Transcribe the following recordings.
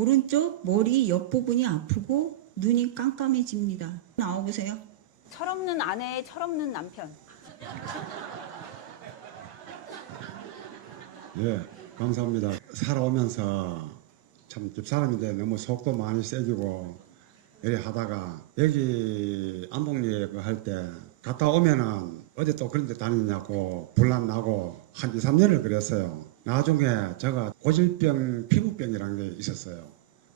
오른쪽 머리 옆부분이 아프고 눈이 깜깜해집니다. 나와보세요. 철없는 아내의 철없는 남편. 예, 감사합니다. 살아오면서 참 집사람인데 너무 속도 많이 세지고 이래 하다가 여기 안복리에 그 할 때 갔다 오면은 어디 또 그런 데 다니냐고 분란 나고 한 2, 3년을 그랬어요. 나중에 제가 고질병, 피부병이라는 게 있었어요.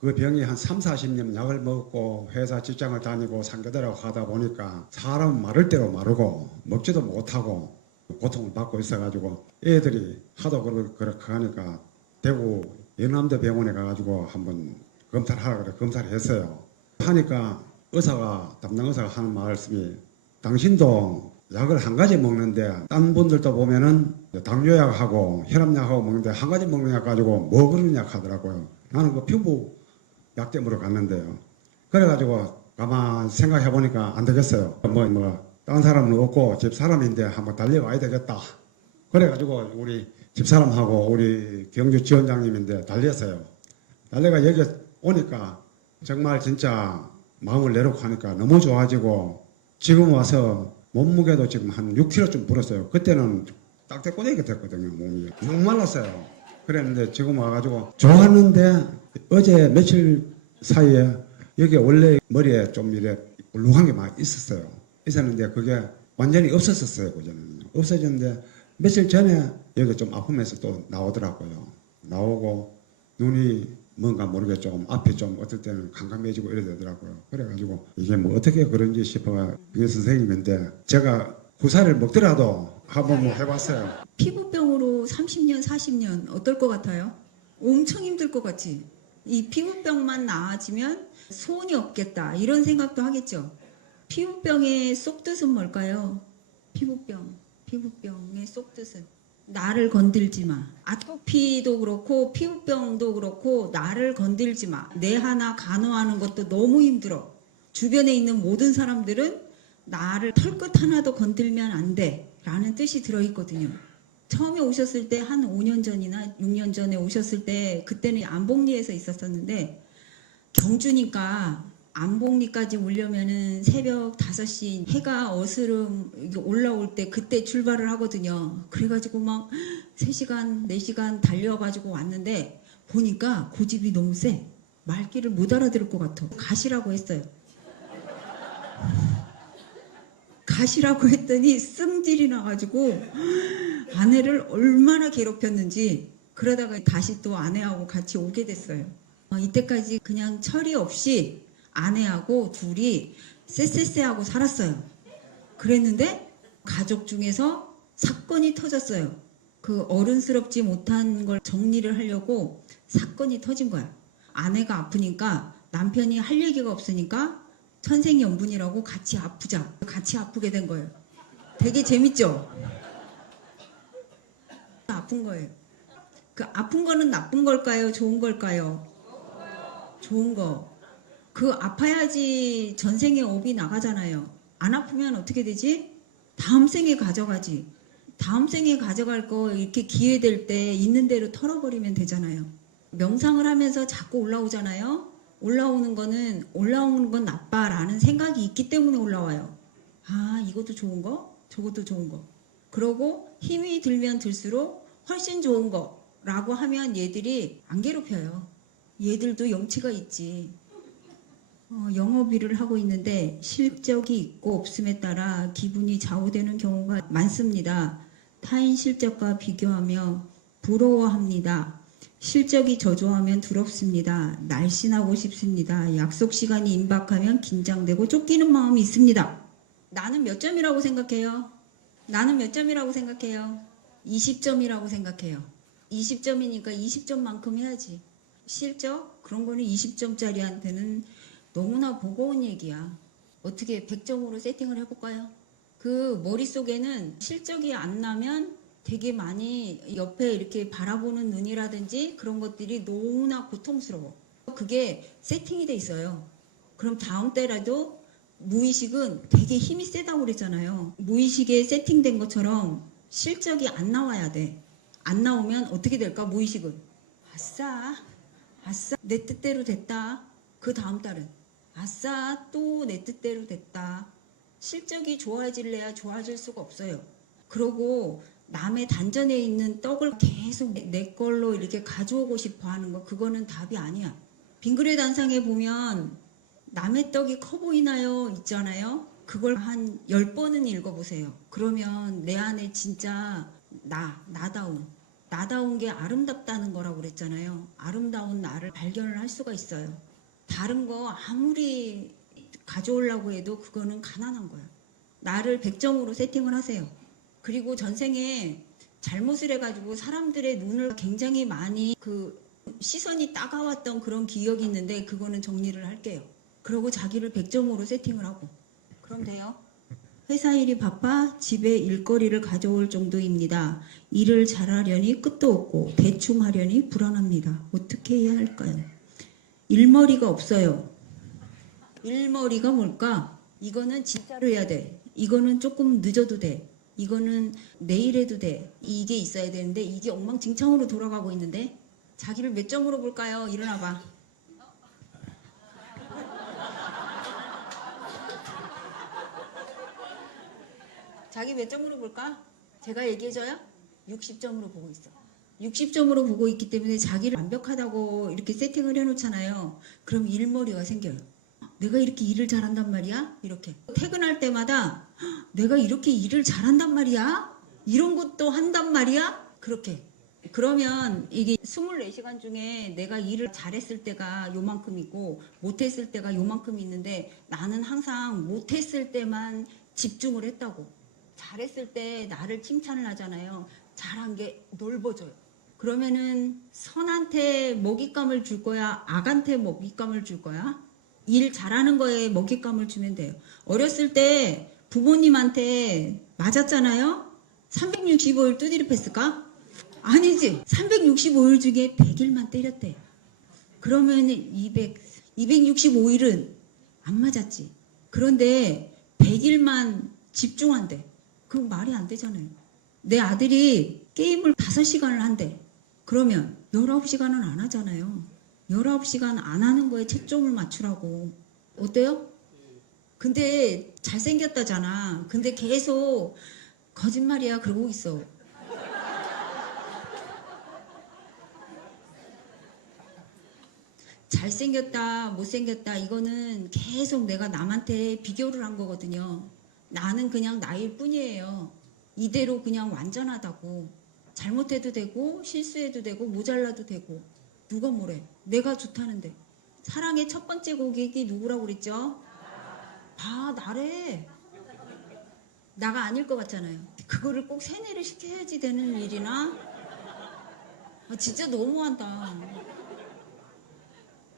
그 병이 한 3, 40년 약을 먹고 회사 직장을 다니고 상교대라고 하다 보니까 사람은 마를 대로 마르고 먹지도 못하고 고통을 받고 있어가지고 애들이 하도 그렇게 하니까 대구 연남대 병원에 가가지고 한번 검사를 하라 그래 검사를 했어요. 하니까 담당 의사가 하는 말씀이 당신도 약을 한 가지 먹는데 딴 분들도 보면은 당뇨약하고 혈압약하고 먹는데 한 가지 먹는 약 가지고 뭐 그런 약 하더라고요. 나는 그 피부 약 때문에 갔는데요. 그래가지고 가만 생각해 보니까 안 되겠어요. 다른 사람은 없고 집사람인데 한번 달려와야 되겠다. 그래가지고 우리 집사람하고 우리 경주 지원장님인데 달렸어요. 달려가 여기 오니까 정말 진짜 마음을 내놓고 하니까 너무 좋아지고 지금 와서 몸무게도 지금 한 6kg쯤 불었어요. 그때는 딱딱꼬대기가 됐거든요. 몸이 너무 말랐어요. 그랬는데 지금 와가지고 좋았는데 어제 며칠 사이에 여기 원래 머리에 좀 이래 울룩한 게 많이 있었는데 그게 완전히 없었어요. 그전에는 없어졌는데 며칠 전에 여기 좀 아프면서 또 나오더라고요. 나오고 눈이 뭔가 모르게 좀 앞이 좀 어떨 때는 캄캄해지고 이래 되더라고요. 그래가지고 이게 뭐 어떻게 그런지 싶어가 그게 선생님인데 제가 구사를 먹더라도 한번 뭐 해봤어요. 피부병으로 30년, 40년 어떨 것 같아요? 엄청 힘들 것 같지? 이 피부병만 나아지면 소원이 없겠다 이런 생각도 하겠죠. 피부병의 쏙뜻은 뭘까요? 피부병의 쏙뜻은 나를 건들지 마. 아토피도 그렇고 피부병도 그렇고 나를 건들지 마. 내 하나 간호하는 것도 너무 힘들어. 주변에 있는 모든 사람들은 나를 털끝 하나도 건들면 안 돼 라는 뜻이 들어있거든요. 처음에 오셨을 때 한 5년 전이나 6년 전에 오셨을 때 그때는 안복리에서 있었었는데 경주니까 안복리까지 오려면은 새벽 5시 해가 어스름 올라올 때 그때 출발을 하거든요. 그래가지고 막 3시간, 4시간 달려가지고 왔는데 보니까 고집이 너무 세. 말귀를 못 알아들을 것 같아. 가시라고 했어요. 가시라고 했더니 승질이 나가지고 아내를 얼마나 괴롭혔는지 그러다가 다시 또 아내하고 같이 오게 됐어요. 이때까지 그냥 철이 없이 아내하고 둘이 쎄쎄쎄하고 살았어요. 그랬는데 가족 중에서 사건이 터졌어요. 그 어른스럽지 못한 걸 정리를 하려고 사건이 터진 거야. 아내가 아프니까 남편이 할 얘기가 없으니까 천생연분이라고 같이 아프자. 같이 아프게 된 거예요. 되게 재밌죠? 아픈 거예요. 그 아픈 거는 나쁜 걸까요? 좋은 걸까요? 좋은 거. 그 아파야지 전생에 업이 나가잖아요. 안 아프면 어떻게 되지? 다음 생에 가져가지. 다음 생에 가져갈 거 이렇게 기회 될 때 있는 대로 털어버리면 되잖아요. 명상을 하면서 자꾸 올라오잖아요. 올라오는 건 나빠라는 생각이 있기 때문에 올라와요. 아, 이것도 좋은 거? 저것도 좋은 거. 그러고 힘이 들면 들수록 훨씬 좋은 거라고 하면 얘들이 안 괴롭혀요. 얘들도 염치가 있지. 영업일을 하고 있는데 실적이 있고 없음에 따라 기분이 좌우되는 경우가 많습니다. 타인 실적과 비교하며 부러워합니다. 실적이 저조하면 두렵습니다. 날씬하고 싶습니다. 약속 시간이 임박하면 긴장되고 쫓기는 마음이 있습니다. 나는 몇 점이라고 생각해요? 나는 몇 점이라고 생각해요? 20점이라고 생각해요. 20점이니까 20점만큼 해야지. 실적? 그런 거는 20점짜리한테는 너무나 버거운 얘기야. 어떻게 100점으로 세팅을 해볼까요? 그 머릿속에는 실적이 안 나면 되게 많이 옆에 이렇게 바라보는 눈이라든지 그런 것들이 너무나 고통스러워. 그게 세팅이 돼 있어요. 그럼 다음 때라도 무의식은 되게 힘이 세다고 그랬잖아요. 무의식에 세팅된 것처럼 실적이 안 나와야 돼. 안 나오면 어떻게 될까? 무의식은 아싸 아싸, 내 뜻대로 됐다. 그 다음 달은 아싸, 또 내 뜻대로 됐다. 실적이 좋아질래야 좋아질 수가 없어요. 그러고 남의 단전에 있는 떡을 계속 내 걸로 이렇게 가져오고 싶어 하는 거, 그거는 답이 아니야. 빙그레 단상에 보면 남의 떡이 커 보이나요? 있잖아요. 그걸 한 10번은 읽어보세요. 그러면 내 안에 진짜 나다운 게 아름답다는 거라고 그랬잖아요. 아름다운 나를 발견을 할 수가 있어요. 다른 거 아무리 가져오려고 해도 그거는 가난한 거야. 나를 100점으로 세팅을 하세요. 그리고 전생에 잘못을 해가지고 사람들의 눈을 굉장히 많이 시선이 따가웠던 그런 기억이 있는데 그거는 정리를 할게요. 그러고 자기를 100점으로 세팅을 하고. 그럼 돼요. 회사 일이 바빠 집에 일거리를 가져올 정도입니다. 일을 잘하려니 끝도 없고 대충 하려니 불안합니다. 어떻게 해야 할까요? 일머리가 없어요. 일머리가 뭘까? 이거는 진짜로 해야 돼. 이거는 조금 늦어도 돼. 이거는 내일 해도 돼. 이게 있어야 되는데 이게 엉망진창으로 돌아가고 있는데 자기를 몇 점으로 볼까요? 일어나봐. 자기 몇 점으로 볼까? 제가 얘기해줘요? 60점으로 보고 있어. 60점으로 보고 있기 때문에 자기를 완벽하다고 이렇게 세팅을 해놓잖아요. 그럼 일머리가 생겨요. 내가 이렇게 일을 잘한단 말이야? 이렇게. 퇴근할 때마다 내가 이렇게 일을 잘한단 말이야? 이런 것도 한단 말이야? 그렇게. 그러면 이게 24시간 중에 내가 일을 잘했을 때가 요만큼 있고 못했을 때가 요만큼 있는데 나는 항상 못했을 때만 집중을 했다고. 잘했을 때 나를 칭찬을 하잖아요. 잘한 게 넓어져요. 그러면은 선한테 먹잇감을 줄 거야? 악한테 먹잇감을 줄 거야? 일 잘하는 거에 먹잇감을 주면 돼요. 어렸을 때 부모님한테 맞았잖아요? 365일 두드려 팼을까? 아니지. 365일 중에 100일만 때렸대. 그러면 265일은 안 맞았지. 그런데 100일만 집중한대. 그건 말이 안 되잖아요. 내 아들이 게임을 5시간을 한대. 그러면 19시간은 안 하잖아요. 19시간 안 하는 거에 채점을 맞추라고. 어때요? 근데 잘생겼다잖아. 근데 계속 거짓말이야 그러고 있어. 잘생겼다 못생겼다 이거는 계속 내가 남한테 비교를 한 거거든요. 나는 그냥 나일 뿐이에요. 이대로 그냥 완전하다고. 잘못해도 되고 실수해도 되고 모자라도 되고. 누가 뭐래? 내가 좋다는데. 사랑의 첫 번째 고객이 누구라고 그랬죠? 봐, 나래. 나가 아닐 것 같잖아요. 그거를 꼭 세뇌를 시켜야지 되는 일이나? 진짜 너무한다.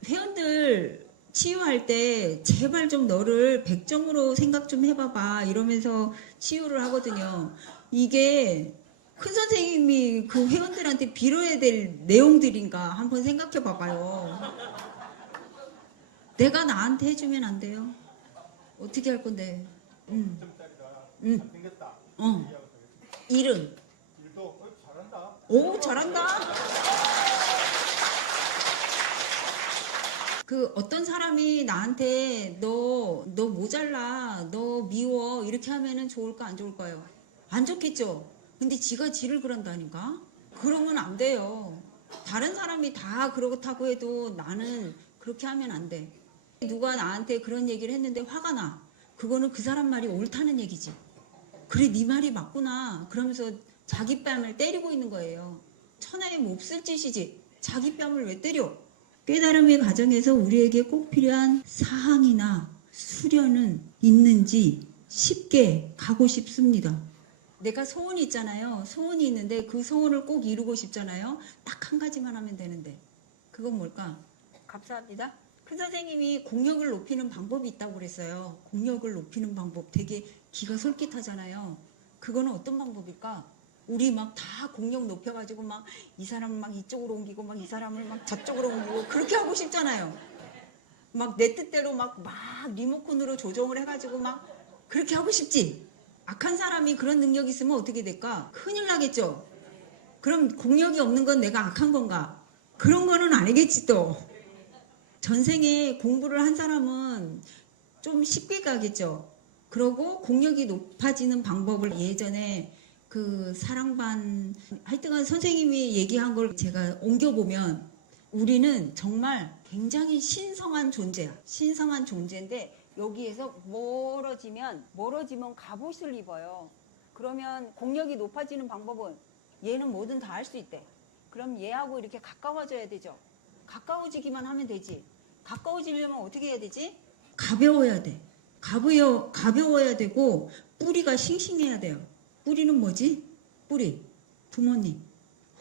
회원들 치유할 때 제발 좀 너를 100점으로 생각 좀 해봐봐 이러면서 치유를 하거든요. 이게 큰 선생님이 그 회원들한테 빌어야 될 내용들인가 한번 생각해 봐봐요. 내가 나한테 해주면 안 돼요? 어떻게 할 건데? 응. 일은? 오, 잘한다. 그 어떤 사람이 나한테 너 모자라, 너 미워 이렇게 하면은 좋을까 안 좋을까요? 안 좋겠죠. 근데 지가 지를 그런다니까. 그러면 안 돼요. 다른 사람이 다 그렇다고 해도 나는 그렇게 하면 안 돼. 누가 나한테 그런 얘기를 했는데 화가 나. 그거는 그 사람 말이 옳다는 얘기지. 그래 네 말이 맞구나. 그러면서 자기 뺨을 때리고 있는 거예요. 천하에 몹쓸 짓이지. 자기 뺨을 왜 때려? 깨달음의 과정에서 우리에게 꼭 필요한 사항이나 수련은 있는지 쉽게 가고 싶습니다. 내가 소원이 있잖아요. 소원이 있는데 그 소원을 꼭 이루고 싶잖아요. 딱 한 가지만 하면 되는데 그건 뭘까? 감사합니다. 큰 선생님이 공력을 높이는 방법이 있다고 그랬어요. 공력을 높이는 방법 되게 기가 솔깃하잖아요. 그거는 어떤 방법일까? 우리 막 다 공력 높여가지고 막 이 사람 막 이쪽으로 옮기고 막 이 사람을 막 저쪽으로 옮기고 그렇게 하고 싶잖아요. 막 내 뜻대로 막 리모컨으로 조정을 해가지고 막 그렇게 하고 싶지. 악한 사람이 그런 능력이 있으면 어떻게 될까? 큰일 나겠죠. 그럼 공력이 없는 건 내가 악한 건가? 그런 거는 아니겠지 또. 전생에 공부를 한 사람은 좀 쉽게 가겠죠. 그러고 공력이 높아지는 방법을 예전에 그 사랑반 하여튼간 선생님이 얘기한 걸 제가 옮겨보면 우리는 정말 굉장히 신성한 존재야. 신성한 존재인데 여기에서 멀어지면 갑옷을 입어요. 그러면 공력이 높아지는 방법은 얘는 뭐든 다 할 수 있대. 그럼 얘하고 이렇게 가까워져야 되죠. 가까워지기만 하면 되지. 가까워지려면 어떻게 해야 되지? 가벼워야 돼. 가벼워야 되고 뿌리가 싱싱해야 돼요. 뿌리는 뭐지? 뿌리. 부모님.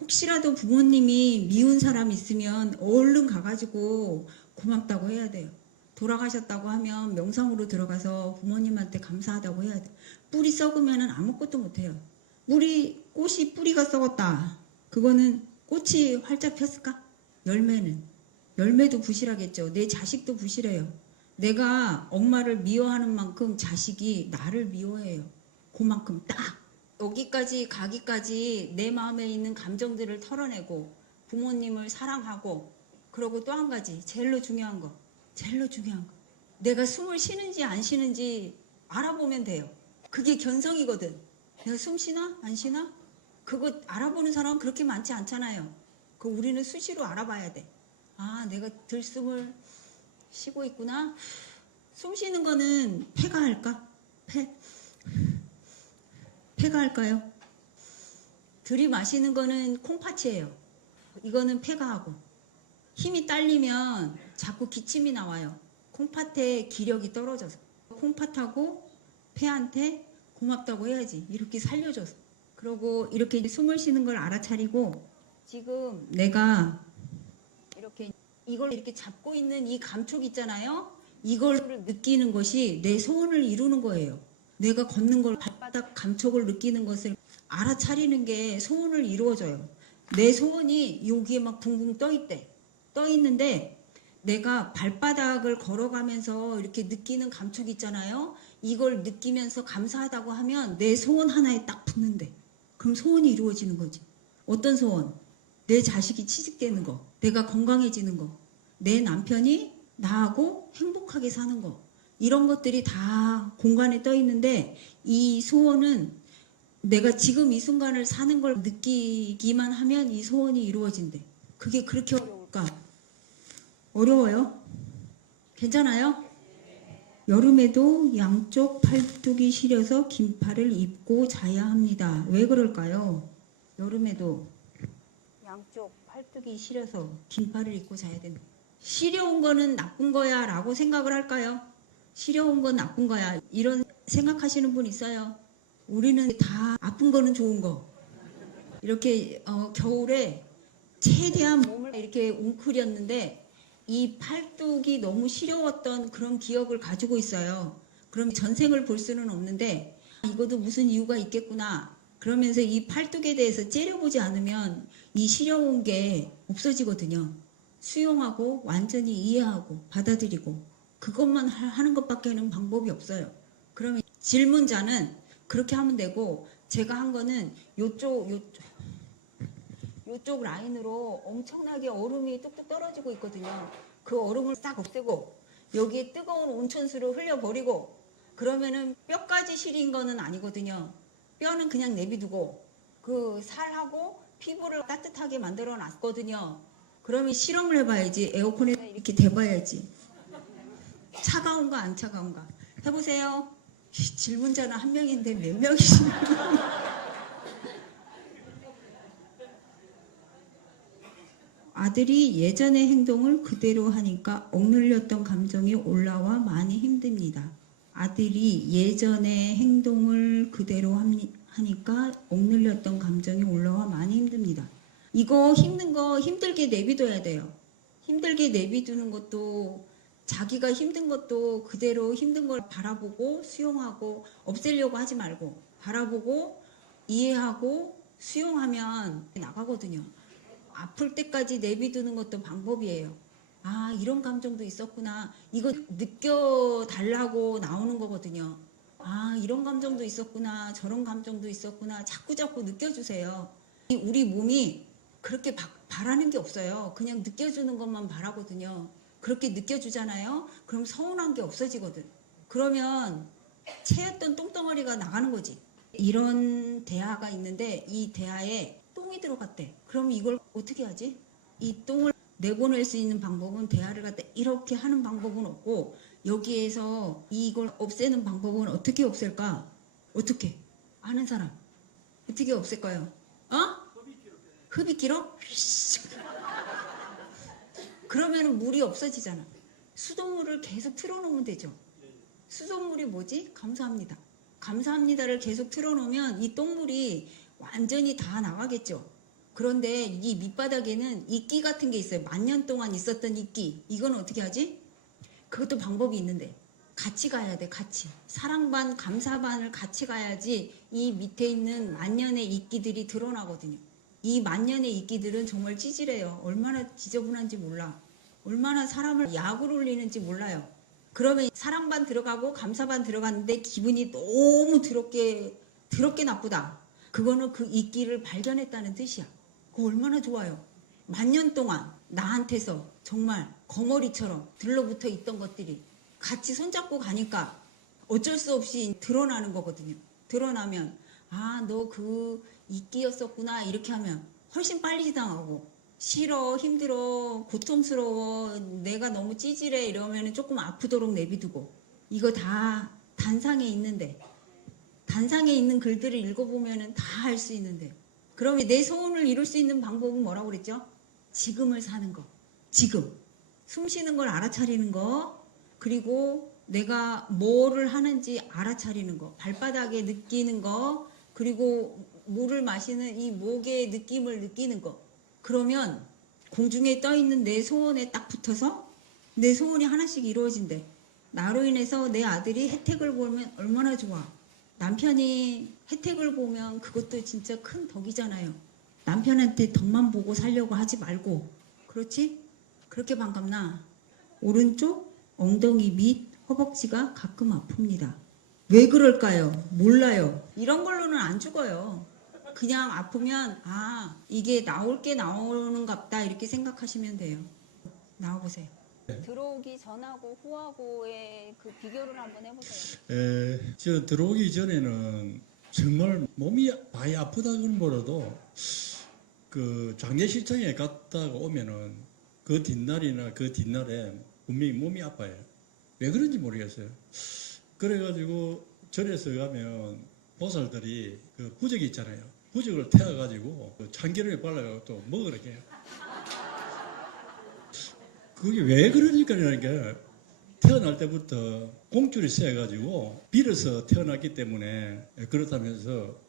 혹시라도 부모님이 미운 사람 있으면 얼른 가가지고 고맙다고 해야 돼요. 돌아가셨다고 하면 명상으로 들어가서 부모님한테 감사하다고 해야 돼요. 뿌리 썩으면 아무것도 못해요. 꽃이 뿌리가 썩었다. 그거는 꽃이 활짝 폈을까? 열매도 부실하겠죠. 내 자식도 부실해요. 내가 엄마를 미워하는 만큼 자식이 나를 미워해요. 그만큼 딱 여기까지 가기까지 내 마음에 있는 감정들을 털어내고 부모님을 사랑하고 그러고 또 한 가지 제일로 중요한 거 내가 숨을 쉬는지 안 쉬는지 알아보면 돼요. 그게 견성이거든. 내가 숨 쉬나 안 쉬나? 그거 알아보는 사람은 그렇게 많지 않잖아요. 그 우리는 수시로 알아봐야 돼. 아, 내가 들숨을 쉬고 있구나. 숨 쉬는 거는 폐가 할까? 폐가 할까요? 들이마시는 거는 콩팥이에요. 이거는 폐가 하고. 힘이 딸리면 자꾸 기침이 나와요. 콩팥의 기력이 떨어져서. 콩팥하고 폐한테 고맙다고 해야지. 이렇게 살려줘서. 그러고 이렇게 숨을 쉬는 걸 알아차리고 지금 내가 이렇게 이걸 이렇게 잡고 있는 이 감촉 있잖아요. 이걸 느끼는 것이 내 소원을 이루는 거예요. 내가 걷는 걸 발바닥 감촉을 느끼는 것을 알아차리는 게 소원을 이루어줘요. 내 소원이 여기에 막 붕붕 떠 있대. 떠 있는데 내가 발바닥을 걸어가면서 이렇게 느끼는 감촉 있잖아요. 이걸 느끼면서 감사하다고 하면 내 소원 하나에 딱 붙는데. 그럼 소원이 이루어지는 거지. 어떤 소원? 내 자식이 취직되는 거. 내가 건강해지는 거. 내 남편이 나하고 행복하게 사는 거. 이런 것들이 다 공간에 떠 있는데 이 소원은 내가 지금 이 순간을 사는 걸 느끼기만 하면 이 소원이 이루어진대. 그게 그렇게 어려울까? 어려워요? 괜찮아요? 여름에도 양쪽 팔뚝이 시려서 긴팔을 입고 자야 합니다. 왜 그럴까요? 여름에도 양쪽 팔뚝이 시려서 긴팔을 입고 자야 된다. 시려운 거는 나쁜 거야 라고 생각을 할까요? 시려운 건 나쁜 거야 이런 생각하시는 분 있어요? 우리는 다 아픈 거는 좋은 거. 이렇게 겨울에 최대한 몸을 이렇게 웅크렸는데 이 팔뚝이 너무 시려웠던 그런 기억을 가지고 있어요. 그럼 전생을 볼 수는 없는데 이것도 무슨 이유가 있겠구나. 그러면서 이 팔뚝에 대해서 째려보지 않으면 이 시려운 게 없어지거든요. 수용하고 완전히 이해하고 받아들이고 그것만 하는 것밖에는 방법이 없어요. 그러면 질문자는 그렇게 하면 되고 제가 한 거는 요쪽 라인으로 엄청나게 얼음이 뚝뚝 떨어지고 있거든요. 그 얼음을 싹 없애고 여기에 뜨거운 온천수를 흘려버리고 그러면은 뼈까지 시린 거는 아니거든요. 뼈는 그냥 내비두고 그 살하고 피부를 따뜻하게 만들어 놨거든요. 그러면 실험을 해봐야지. 에어컨에다 이렇게 대봐야지. 차가운가 안 차가운가. 해보세요. 질문자는 한 명인데 몇 명이시나. 아들이 예전의 행동을 그대로 하니까 억눌렸던 감정이 올라와 많이 힘듭니다. 아들이 예전의 행동을 그대로 하니까 억눌렸던 감정이 올라와 많이 힘듭니다. 이거 힘든 거 힘들게 내비둬야 돼요. 힘들게 내비두는 것도 자기가 힘든 것도 그대로 힘든 걸 바라보고 수용하고 없애려고 하지 말고 바라보고 이해하고 수용하면 나가거든요. 아플 때까지 내비두는 것도 방법이에요. 아, 이런 감정도 있었구나. 이거 느껴달라고 나오는 거거든요. 아, 이런 감정도 있었구나. 저런 감정도 있었구나. 자꾸 느껴주세요. 우리 몸이 그렇게 바라는 게 없어요. 그냥 느껴주는 것만 바라거든요. 그렇게 느껴주잖아요. 그럼 서운한 게 없어지거든. 그러면 채였던 똥덩어리가 나가는 거지. 이런 대하가 있는데 이 대하에 똥이 들어갔대. 그럼 이걸 어떻게 하지? 이 똥을 내보낼 수 있는 방법은 대하를 갖다 이렇게 하는 방법은 없고 여기에서 이걸 없애는 방법은 어떻게 없앨까? 어떻게? 아는 사람. 어떻게 없앨까요? 어? 흡입기로? 그러면 물이 없어지잖아. 수돗물을 계속 틀어놓으면 되죠. 수돗물이 뭐지? 감사합니다. 감사합니다를 계속 틀어놓으면 이 똥물이 완전히 다 나가겠죠. 그런데 이 밑바닥에는 이끼 같은 게 있어요. 만년 동안 있었던 이끼. 이건 어떻게 하지? 그것도 방법이 있는데 같이 가야 돼. 같이. 사랑 반 감사 반을 같이 가야지 이 밑에 있는 만년의 이끼들이 드러나거든요. 이 만년의 이끼들은 정말 찌질해요. 얼마나 지저분한지 몰라. 얼마나 사람을 약을 올리는지 몰라요. 그러면 사랑 반 들어가고 감사 반 들어갔는데 기분이 너무 더럽게 나쁘다. 그거는 그 이끼를 발견했다는 뜻이야. 그거 얼마나 좋아요. 만년 동안 나한테서 정말 거머리처럼 들러붙어 있던 것들이 같이 손잡고 가니까 어쩔 수 없이 드러나는 거거든요. 드러나면 아, 너 그 이끼였었구나 이렇게 하면 훨씬 빨리 지나가고 싫어, 힘들어, 고통스러워, 내가 너무 찌질해 이러면 조금 아프도록 내비두고 이거 다 단상에 있는데 단상에 있는 글들을 읽어보면 다 할 수 있는데 그러면 내 소원을 이룰 수 있는 방법은 뭐라고 그랬죠? 지금을 사는 거. 지금. 숨 쉬는 걸 알아차리는 거. 그리고 내가 뭐를 하는지 알아차리는 거. 발바닥에 느끼는 거. 그리고 물을 마시는 이 목의 느낌을 느끼는 거. 그러면 공중에 떠있는 내 소원에 딱 붙어서 내 소원이 하나씩 이루어진대. 나로 인해서 내 아들이 혜택을 보면 얼마나 좋아. 남편이 혜택을 보면 그것도 진짜 큰 덕이잖아요. 남편한테 덕만 보고 살려고 하지 말고. 그렇지? 그렇게 반갑나? 오른쪽 엉덩이 밑 허벅지가 가끔 아픕니다. 왜 그럴까요? 몰라요. 이런 걸로는 안 죽어요. 그냥 아프면 아 이게 나올 게 나오는갑다 이렇게 생각하시면 돼요. 나와보세요. 들어오기 전하고 후하고의 그 비교를 한번 해보세요. 저 들어오기 전에는 정말 몸이 많이 아프다고는 몰라도 그 장례식장에 갔다가 오면은 그 뒷날이나 그 뒷날에 분명히 몸이 아파요. 왜 그런지 모르겠어요. 그래가지고 절에서 가면 보살들이 그 부적이 있잖아요. 부적을 태워가지고 그 참기름에 발라가지고 또 먹으라고 해요. 그게 왜 그러니까라는 태어날 때부터 공줄이 세가지고 빌어서 태어났기 때문에 그렇다면서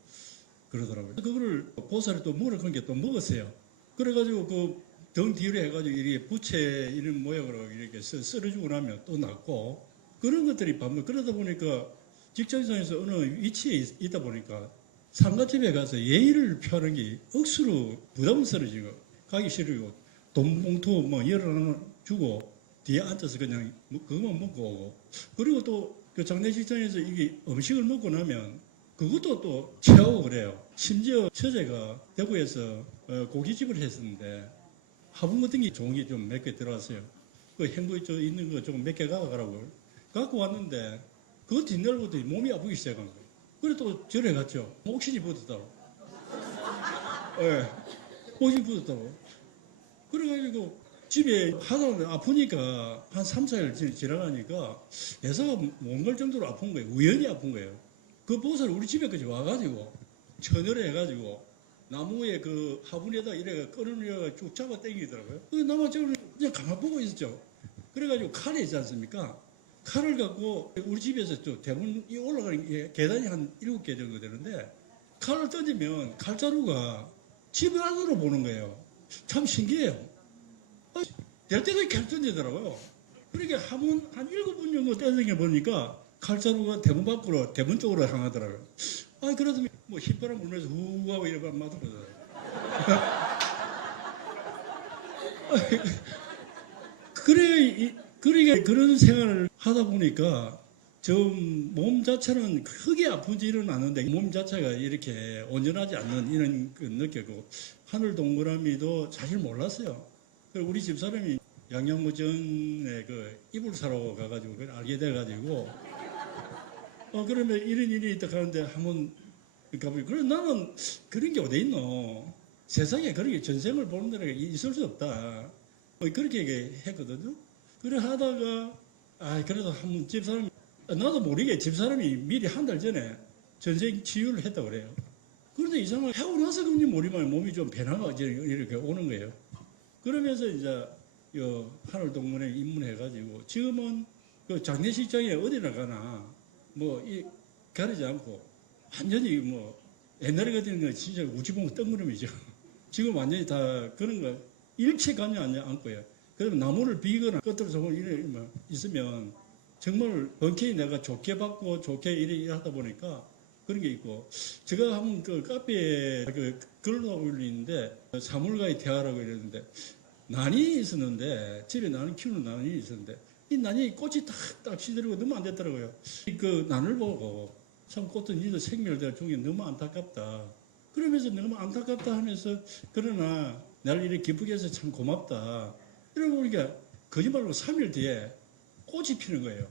그러더라고요. 그거를 보살이 또 물을 그런 게 또 먹었어요. 그래가지고 그 등 뒤로 해가지고 이렇게 부채 이런 모양으로 이렇게 썰어주고 나면 또 낫고 그런 것들이 반복. 그러다 보니까 직장에서 어느 위치에 있다 보니까 상가집에 가서 예의를 표하는 게 억수로 부담스러워지고 가기 싫고 돈 봉투 뭐 열어 주고 뒤에 앉아서 그냥 그것만 먹고 오고 그리고 또 그 장례식장에서 이게 음식을 먹고 나면 그것도 또 체하고 그래요. 심지어 처제가 대구에서 고깃집을 했었는데 화분 같은 게 좋은 게 좀 몇 개 들어왔어요. 그 행부에 있는 거 좀 몇 개 가가라고 갖고 왔는데 그 뒷날부터 몸이 아프기 시작한 거예요. 그래 또 절에 갔죠. 옥신이 붙었다고. 예, 옥신이 붙었다고. 그래가지고 집에 하다 아프니까 한 3, 4일 지나가니까 대사가 못 갈 정도로 아픈 거예요. 우연히 아픈 거예요. 그 보살 우리 집에까지 와가지고 천열에 해가지고 나무에 그 화분에다 이래가 끌어내가 쭉 잡아 당기더라고요. 나만 저를 그냥 가만 보고 있었죠. 그래가지고 칼이 있지 않습니까? 칼을 갖고 우리 집에서 또 대문 이 올라가는 계단이 한 7개 정도 되는데 칼을 던지면 칼자루가 집 안으로 보는 거예요. 참 신기해요. 될 때까지 칼 던지더라고요. 그러니까 한 7분 정도 던져 보니까 칼자루가 대문 밖으로, 대문 쪽으로 향하더라고요. 그러더니 뭐 휘바람 불면서 후하고 이러고 맞더라고요. 그러니까 그런 생활을 하다 보니까 좀 몸 자체는 크게 아픈지 일어나는데 몸 자체가 이렇게 온전하지 않는 이런 그 느꼈고 하늘 동그라미도 사실 몰랐어요. 그리고 우리 집사람이 양양구전에 그 이불 사러 가가지고 그걸 알게 돼가지고 그러면 이런 일이 있다 하는데 한번 가보니 그래 나는 그런 게 어디 있노? 세상에 그런 게 전생을 보는 데가 있을 수 없다. 그렇게 했거든요. 그래 하다가 그래도 한번 집사람이 나도 모르게 집사람이 미리 한 달 전에 전생 치유를 했다고 그래요. 그런데 이상하게 하고 나서 그런지 모르면 몸이 좀 변화가 이렇게 오는 거예요. 그러면서 이제 요 하늘동문에 입문해가지고 지금은 그 장례식장에 어디나 가나 가리지 않고 완전히 옛날에 같은 거 진짜 우지봉 뜬구름이죠. 지금 완전히 다 그런 거 일체감이 않고요. 그러면 나무를 비거나 끝으로 저걸 이래 있으면 정말 번쾌히 내가 좋게 받고 좋게 일하다 보니까 그런 게 있고 제가 한번 그 카페에 글을 올리는데 사물과의 대화라고 이랬는데 난이 있었는데 집에 나는 키우는 난이 있었는데 이 난이 꽃이 딱 시들고 너무 안 됐더라고요. 그 난을 보고 참 꽃은 니도 생멸될 중에 너무 안타깝다. 그러면서 너무 안타깝다 하면서 그러나 나를 이렇게 기쁘게 해서 참 고맙다. 이러고 보니까 거짓말로 3일 뒤에 꽃이 피는 거예요.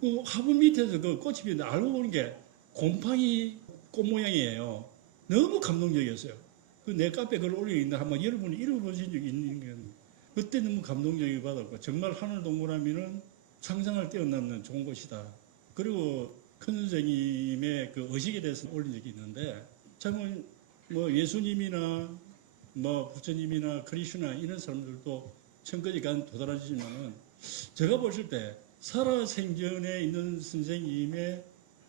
그 화분 밑에서 그 꽃이 피는데 알고 보는 게 곰팡이 꽃 모양이에요. 너무 감동적이었어요. 그 내 카페 글을 올려있는데 한번 여러분이 읽어보신 적이 있는 게 그때 너무 감동적이게 받았고 정말 하늘 동그라미는 상상을 뛰어넘는 좋은 곳이다. 그리고 큰 선생님의 그 의식에 대해서 올린 적이 있는데 참 예수님이나 부처님이나 크리스나 이런 사람들도 천까지 도달하시지만은 제가 보실 때 살아생전에 있는 선생님의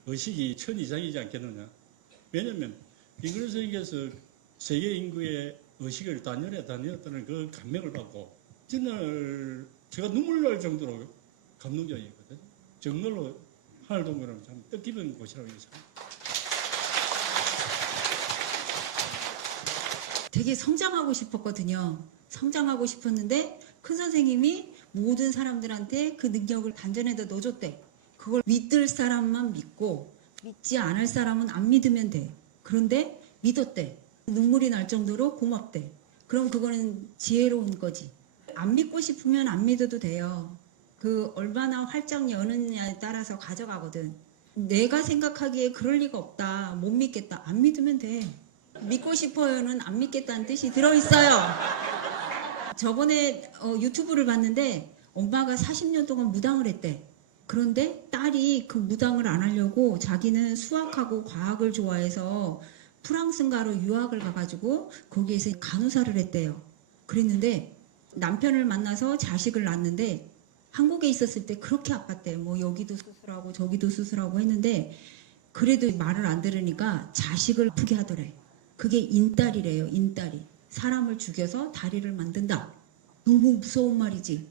의식이 천 이상이지 않겠느냐. 왜냐하면 잉글 선생님께서 세계 인구의 의식을 다녔다는 그 감명을 받고 정말 제가 눈물 날 정도로 감동적이거든요. 정말로 하늘동굴은 참 뜻깊은 곳이라고 생각합니다. 되게 성장하고 싶었거든요. 성장하고 싶었는데 큰 선생님이 모든 사람들한테 그 능력을 단전에다 넣어줬대. 그걸 믿을 사람만 믿고 믿지 않을 사람은 안 믿으면 돼. 그런데 믿었대. 눈물이 날 정도로 고맙대. 그럼 그거는 지혜로운 거지. 안 믿고 싶으면 안 믿어도 돼요. 그 얼마나 활짝 여느냐에 따라서 가져가거든. 내가 생각하기에 그럴 리가 없다. 못 믿겠다. 안 믿으면 돼. 믿고 싶어요는 안 믿겠다는 뜻이 들어있어요. 저번에 유튜브를 봤는데 엄마가 40년 동안 무당을 했대. 그런데 딸이 그 무당을 안 하려고 자기는 수학하고 과학을 좋아해서 프랑스인가로 유학을 가가지고 거기에서 간호사를 했대요. 그랬는데 남편을 만나서 자식을 낳았는데 한국에 있었을 때 그렇게 아팠대. 여기도 수술하고 저기도 수술하고 했는데 그래도 말을 안 들으니까 자식을 아프게 하더래. 그게 인딸이래요. 인딸이. 사람을 죽여서 다리를 만든다. 너무 무서운 말이지.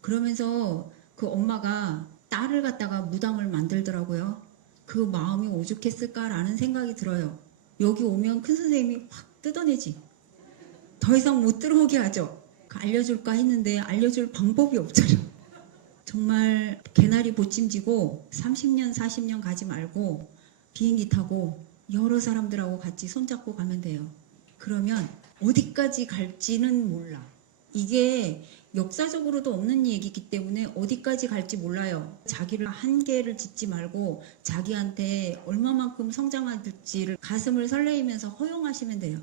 그러면서 그 엄마가 딸을 갖다가 무당을 만들더라고요. 그 마음이 오죽했을까라는 생각이 들어요. 여기 오면 큰 선생님이 확 뜯어내지. 더 이상 못 들어오게 하죠. 알려줄까 했는데 알려줄 방법이 없잖아. 정말 개나리 보찜지고 30년 40년 가지 말고 비행기 타고 여러 사람들하고 같이 손잡고 가면 돼요. 그러면 어디까지 갈지는 몰라. 이게 역사적으로도 없는 얘기이기 때문에 어디까지 갈지 몰라요. 자기를 한계를 짓지 말고 자기한테 얼마만큼 성장할지를 가슴을 설레이면서 허용하시면 돼요.